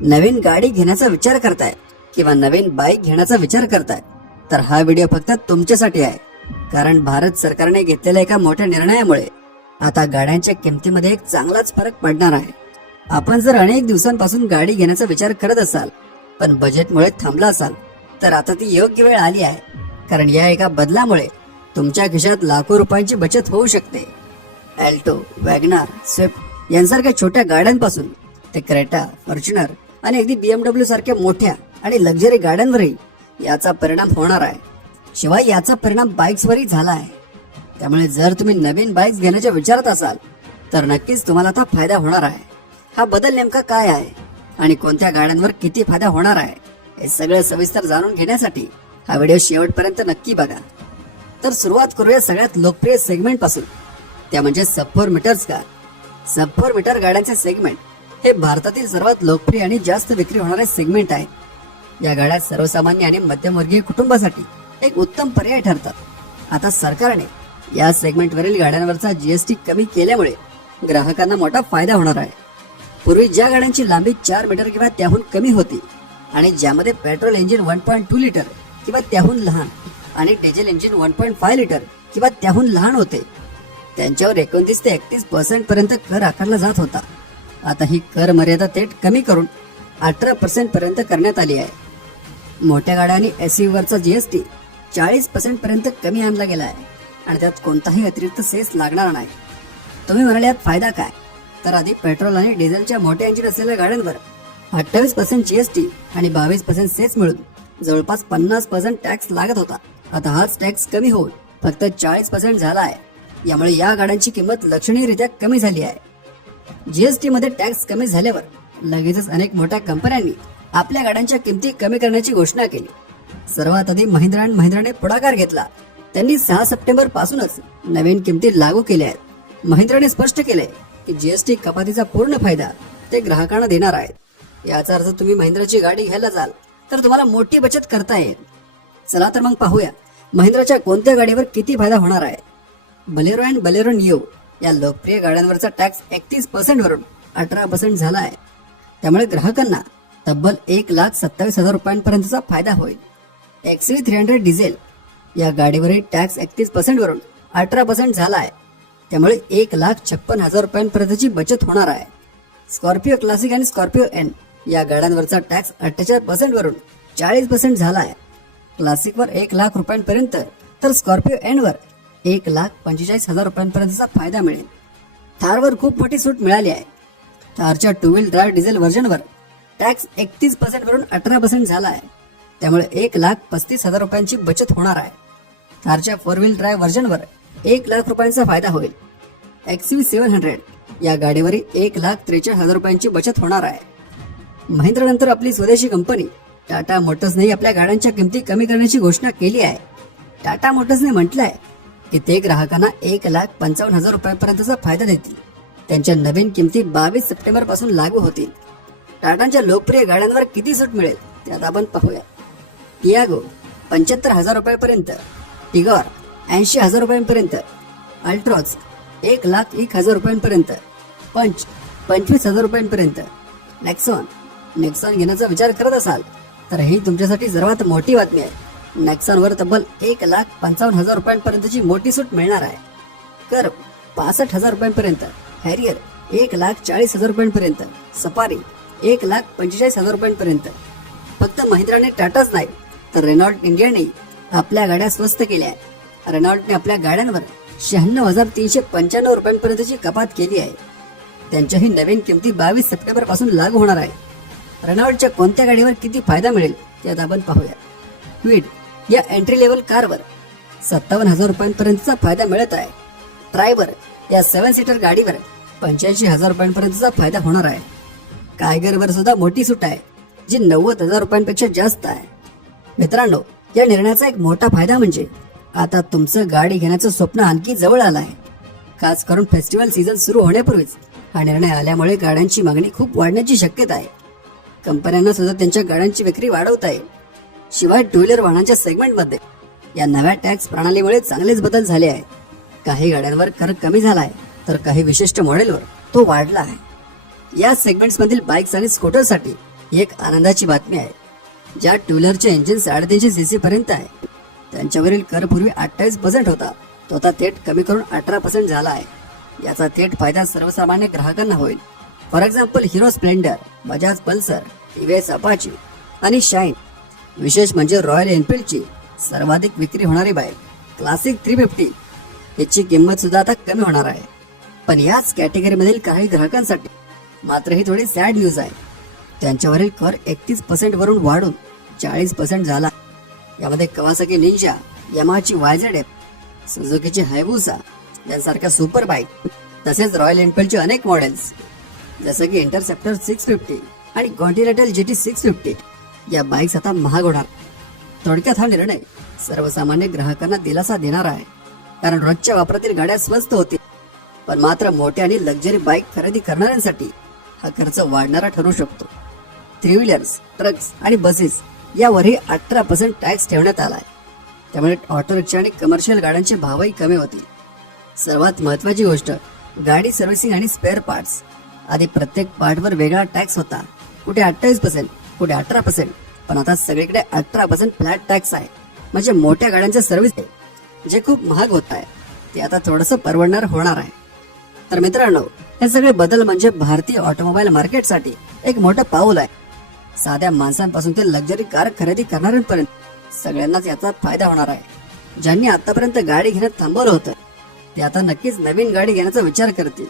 नवीन गाडी घेण्याचा विचार करताय किंवा नवीन बाईक घेण्याचा विचार करताय तर हा व्हिडिओ फक्त तुमच्यासाठी आहे. कारण भारत सरकारने घेतलेल्या एका मोठ्या निर्णयामुळे आता गाड्यांच्या किमतीमध्ये एक चांगलाच फरक पडणार आहे. आपण जर अनेक दिवसांपासून गाडी घेण्याचा विचार करत असाल पण बजेटमुळे थांबला असाल तर आता ती योग्य वेळ आली आहे. कारण या एका बदलामुळे तुमच्या खिशात लाखो रुपयांची बचत होऊ शकते. अल्टो वॅगनार स्विफ्ट यांसारख्या छोट्या गाड्यांपासून ते क्रेटा फॉर्च्युनर आणि अगदी बीएमडब्ल्यू सारख्या मोठ्या आणि लक्झरी गाड्यांवरही याचा परिणाम होणार आहे. शिवाय याचा परिणाम बाईक्सवरही झाला आहे. त्यामुळे जर तुम्ही नवीन बाईक्स घेण्याच्या विचारात असाल तर नक्कीच तुम्हाला आता फायदा होणार आहे. हा बदल नेमका काय आहे? आणि कोणत्या गाड्यांवर किती फायदा होणार आहे? हे सगळं सविस्तर जाणून घेण्यासाठी हा व्हिडिओ शेवटपर्यंत नक्की बघा. तर सुरुवात करूया सगळ्यात लोकप्रिय सेगमेंटपासून. त्या म्हणजे sub four meters car sub four meter गाड्यांचे सेगमेंट हे भारतातील सर्वात लोकप्रिय आणि जास्त विक्री होणारे सेगमेंट आहे. या गाड्या सर्वसामान्य आणि मध्यमवर्गीय कुटुंबासाठी एक उत्तम पर्याय ठरतात. आता सरकारने या सेगमेंटवरील गाड्यांवरचा जीएसटी कमी केल्यामुळे ग्राहकांना मोठा फायदा होणार आहे. पूर्वी ज्या गाड्यांची लांबी चार मीटर किंवा त्याहून कमी होती आणि ज्यामध्ये petrol engine one point two litre किंवा त्याहून लहान आणि diesel engine one point five litre किंवा त्याहून लहान होते त्यांच्यावर एकोणतीस ते एकतीस पर्सेंट पर्यंत कर आकारला जात होता. आता ही कर मर्यादा थेट कमी करून अठरा पर्सेंट पर्यंत करण्यात आली आहे. मोठ्या गाड्या आणि एसयू वरचा जीएसटी चाळीस पर्सेंट पर्यंत कमी आणला गेला आहे आणि त्यात कोणताही अतिरिक्त सेस लागणार नाही. तुम्ही म्हणाले यात फायदा काय? तर आधी पेट्रोल आणि डिझेलच्या मोठ्या इंजिन असलेल्या गाड्यांवर अठ्ठावीस पर्सेंट जीएसटी आणि बावीस पर्सेंट सेस मिळून जवळपास पन्नास पर्सेंट टॅक्स लागत होता. आता हाच टॅक्स कमी होऊन फक्त चाळीस पर्सेंट झाला आहे. यामुळे या गाड्यांची किंमत लक्षणीयरित्या कमी झाली आहे. जीएसटी मध्ये टॅक्स कमी झाल्यावर लगेचच अनेक मोठ्या कंपन्यांनी आपल्या गाड्यांच्या किमती कमी करण्याची घोषणा केली. सर्वात आधी महिंद्रा अँड महिंद्राने पुढाकार घेतला. त्यांनी सहा सप्टेंबर पासूनच नवीन किमती लागू केल्या आहेत. महिंद्राने स्पष्ट केले की जीएसटी कपातीचा पूर्ण फायदा ते ग्राहकांना देणार आहेत. याचा अर्थ तुम्ही महिंद्राची गाडी घ्यायला जाल तर तुम्हाला मोठी बचत करता येईल. चला तर मग पाहूया महिंद्राच्या कोणत्या गाडीवर किती फायदा होणार आहे? बलेरो अँड बलेरो नियो या लोकप्रिय गाड्यांवरचा टॅक्स एकतीस पर्सेंट वरून अठरा पर्सेंट झाला आहे. त्यामुळे ग्राहकांना तब्बल एक लाख सत्तावीस हजार रुपयांपर्यंतचा फायदा होईल. एक्सवी थ्री हंड्रेड डिझेल या गाडीवरील टॅक्स एकतीस पर्सेंट वरून अठरा पर्सेंट झाला आहे. त्यामुळे एक लाख छप्पन हजार रुपयांपर्यंतची बचत होणार आहे. स्कॉर्पिओ क्लासिक आणि स्कॉर्पिओ एन या गाड्यांवरचा टॅक्स अठ्ठेचाळीस पर्सेंट वरून चाळीस पर्सेंट झाला आहे. क्लासिकवर एक लाख रुपयांपर्यंत तर स्कॉर्पिओ एनवर एक लाख पंचेचाळीस हजार रुपयांपर्यंतचा फायदा मिळेल. थारवर खूप मोठी सूट मिळाली आहे. थारच्या टू व्हील ड्रायव्ह डिझेल व्हर्जनवर टॅक्स एकतीस पर्सेंट वरून अठरा पर्सेंट झाला आहे. त्यामुळे एक लाख पस्तीस हजार रुपयांची बचत होणार आहे. थारच्या फोर व्हील ड्रायव्ह व्हर्जनवर एक लाख रुपयांचा फायदा होईल. एक्सयू सेव्हन हंड्रेड या गाडीवरील एक लाख त्रेचाळीस हजार रुपयांची बचत होणार आहे. महिंद्रानंतर आपली स्वदेशी कंपनी टाटा मोटर्सनेही आपल्या गाड्यांच्या किमती कमी करण्याची घोषणा केली आहे. टाटा मोटर्सने म्हटलं आहे की ते ग्राहकांना एक लाख पंचावन्न हजार रुपयांपर्यंतचा फायदा देतील. त्यांच्या नवीन किमती बावीस सप्टेंबरपासून लागू होतील. टाटांच्या लोकप्रिय गाड्यांवर किती सूट मिळेल ते आता आपण पाहूया. टियागो पंच्याहत्तर हजार रुपयापर्यंत. टिगॉर ऐंशी हजार रुपयांपर्यंत. अल्ट्रॉज एक लाख एक हजार रुपयांपर्यंत. पंच पंचवीस हजार रुपयांपर्यंत. नेक्सॉन नेक्सॉन घेण्याचा विचार करत असाल तर ही तुमच्यासाठी सर्वात मोठी बातमी आहे. नॅक्सॉनवर तब्बल एक लाख पंचावन्न हजार रुपयांपर्यंतची मोठी सूट मिळणार आहे. कर पासष्ट हजार रुपयांपर्यंत हॅरियर एक लाख चाळीस हजार रुपयांपर्यंत सफारी एक लाख पंचेचाळीस हजार रुपयांपर्यंत. फक्त महिंद्राने टाटाच नाही तर रेनॉल्ट इंडियाने आपल्या गाड्या स्वस्त केल्या आहेत. रेनॉल्टने आपल्या गाड्यांवर शहाण्णव हजार तीनशे पंच्याण्णव रुपयांपर्यंतची कपात केली आहे. त्यांच्याही नवीन किमती बावीस सप्टेंबरपासून लागू होणार आहे. रेनॉल्टच्या कोणत्या गाडीवर किती फायदा मिळेल त्यात आपण पाहूया. ट्विट या एंट्री लेवल कारवर सत्तावन्न हजार रुपयांपर्यंतचा फायदा मिळत आहे. ट्रायवर या सेवन सीटर गाडीवर पंच्याऐंशी हजार रुपयांपर्यंतचा फायदा होणार आहे. कायगरवर सुद्धा मोठी सूट आहे जी नव्वद हजार रुपयांपेक्षा जास्त आहे. मित्रांनो या निर्णयाचा एक मोठा फायदा म्हणजे आता तुमचं गाडी घेण्याचं स्वप्न आणखी जवळ आलं आहे. खास करून फेस्टिवल सीझन सुरू होण्यापूर्वीच हा निर्णय आल्यामुळे गाड्यांची मागणी खूप वाढण्याची शक्यता आहे. कंपन्यांना सुद्धा त्यांच्या गाड्यांची विक्री वाढवता येईल. शिवाय टू व्हीलर वाहनांच्या सेगमेंटमध्ये या नव्या टॅक्स प्रणालीमुळे चांगलेच बदल झाले आहेत. काही गाड्यांवर कर कमी झाला आहे तर काही विशिष्ट मॉडेलवर तो वाढला आहे. या सेगमेंट्स मधील बाईक्स आणि स्कूटरसाठी ही एक आनंदाची बातमी आहे. ज्या टू व्हीलरचे इंजिन साडेतीनशे सीसी पर्यंत आहे त्यांच्यावरील कर पूर्वी अठ्ठावीस पर्सेंट होता. तो आता थेट कमी करून अठरा पर्सेंट झाला आहे. याचा थेट फायदा सर्वसामान्य ग्राहकांना होईल. For example Hero Splendor Bajaj Pulsar TVS Apache आणि शाईन विशेष म्हणजे रॉयल एनफिल्डची सर्वाधिक विक्री होणारी बाईक क्लासिक थ्री फिफ्टी याची किंमत सुद्धा आता कमी होणार आहे. पण याच कॅटेगरीमधील काही ग्राहकांसाठी मात्र ही थोडी सॅड न्यूज आहे. त्यांच्यावरील कर एकतीस पर्सेंट वरून वाढून चाळीस पर्सेंट झाला. यामध्ये कवासाकी निंजा यमाची वायझेड एफ सुझुकीची हायबुसा यांसारख्या सुपर बाईक तसेच रॉयल एनफिल्डचे अनेक मॉडेल्स जसं की इंटरसेप्टर सिक्स फिफ्टी आणि Continental G T six fifty या बाईक्स आता महाग होणार थोडक्यात हा निर्णय सर्वसामान्य ग्राहकांना दिलासा देणार आहे. कारण रोजच्या वापरातील गाड्या स्वस्त होतील पण मात्र मोठ्या आणि लक्झरी बाईक खरेदी करणाऱ्यांसाठी हा खर्च वाढणारा ठरू शकतो. थ्री व्हीलर्स ट्रक्स आणि बसेस यावरही अठरा पर्सेंट टॅक्स ठेवण्यात आलाय. त्यामुळे ऑटो रिक्षा आणि कमर्शियल गाड्यांचे भावही कमी होतील. सर्वात महत्वाची गोष्ट गाडी सर्व्हिसिंग आणि स्पेअर पार्ट्स आधी प्रत्येक पार्टवर वेगळा टॅक्स होता. कुठे अठ्ठावीस पर्सेंट कुठे अठरा पर्सेंट पण आता सगळीकडे अठरा पर्सेंट फ्लॅट टॅक्स आहे. म्हणजे मोठ्या गाड्यांचे सर्व्हिस जे खूप महाग होत आहे. ते आता थोडस परवडणार होणार आहे. तर मित्रांनो हे सगळे बदल म्हणजे भारतीय ऑटोमोबाईल मार्केटसाठी एक मोठं पाऊल आहे. साध्या माणसांपासून ते लक्झरी कार खरेदी करणाऱ्यांपर्यंत सगळ्यांनाच याचा फायदा होणार आहे. ज्यांनी आतापर्यंत गाडी घेण्यात थांबवलं होतं ते आता नक्कीच नवीन गाडी घेण्याचा विचार करतील.